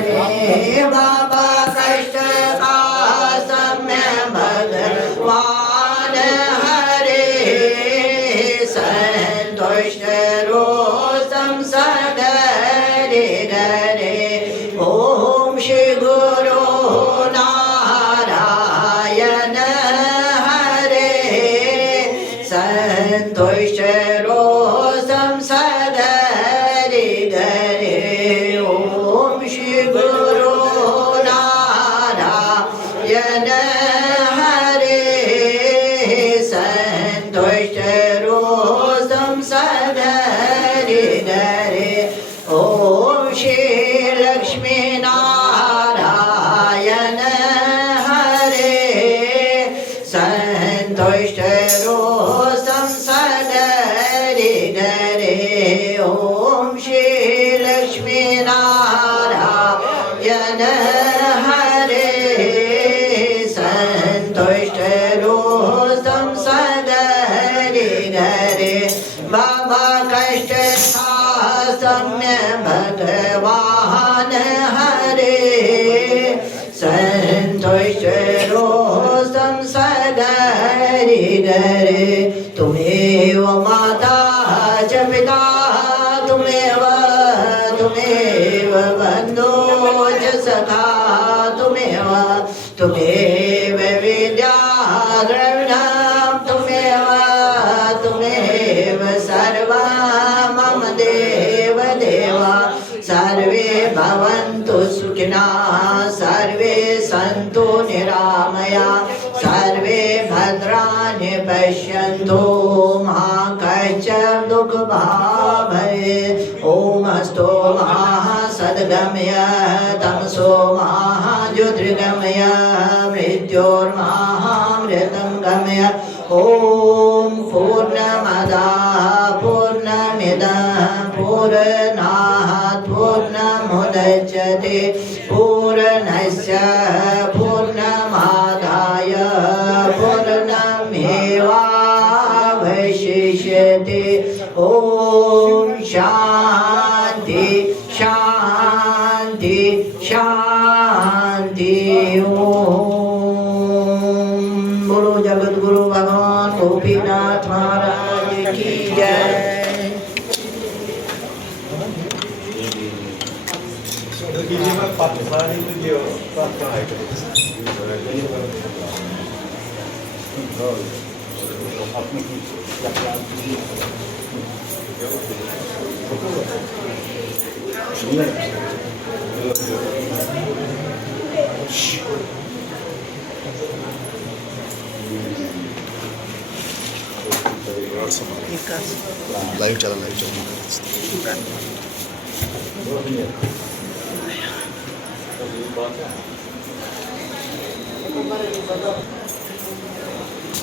डरे बाबा कष्ट का समय भगवान हरे संतुष्ट रोषम सगरे गरे ओम श्री गुरु नारायण हरे संतुष्ट रोषम सगरे गरे ओम श्री गुरु नारायण हरे संतुष्ट रोषम सगरे गरे ओम श्री लक्ष्मी नारायण हरे संतुष्ट रोषम सगरे गरे ओम श्री लक्ष्मी नारायण हरे संतुष्ट रोषम सगरे गरे बाबा कष्ट सम्य भगवान हरे संतुष्ट रोषम सगरे गरे तुमेव माता च पिता तुमेव बन्धो च सखा तुमेव विद्या द्रविणं तुमेव सर्वा मम देव देवा सर्वे भवन्तु सुखिनः सर्वे सन्तु निरामया सर्वे भद्राणि पश्यन्तु मा कश्चित् दुःखभाग् भवेत् ॐ अस्तु सद्गमय तमसो ज्योतिर्गमय मृत्योर्महामृतं गमय ॐ पूर्णमदः पूर्णमिदं पूर्णात् पूर्णमुदच्यते पूर्णस्य पूर्णमादाय पूर्णमेवावशिष्यते ॐ शान्ति शान्ति शान्ति ॐ बोलो जगद्गुरु भगवान गोपीनाथ महाराज की जय। लाइव चला Gracias.